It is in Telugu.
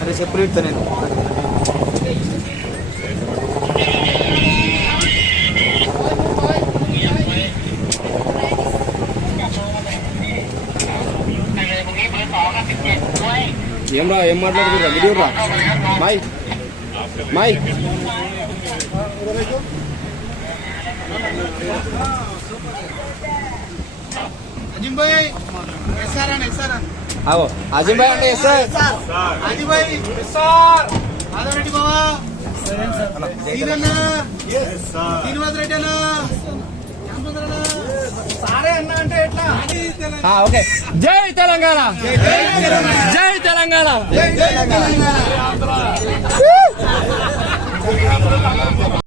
అరే చెప్పులు ఇస్తా నేను. ఏం రా, ఏం మాట్లాడుతున్నా? వీడియో రా మాయ్ మాయ్. అజిమ్ భాయ్ ఎస్ఆర్ అని ఎస్ఆర్ అని ఆగో. అజిమ్ భాయ్ అంటే ఎస్ఆర్. అజిమ్ భాయ్ ఎస్ఆర్ ఆదరెడ్డి బావా సీనన్న శ్రీనివాస్ రెడ్డి అన్న సారే అన్న అంటే ఎట్లా? ఓకే. జై తెలంగాణ, జై తెలంగాణ, జై తెలంగాణ.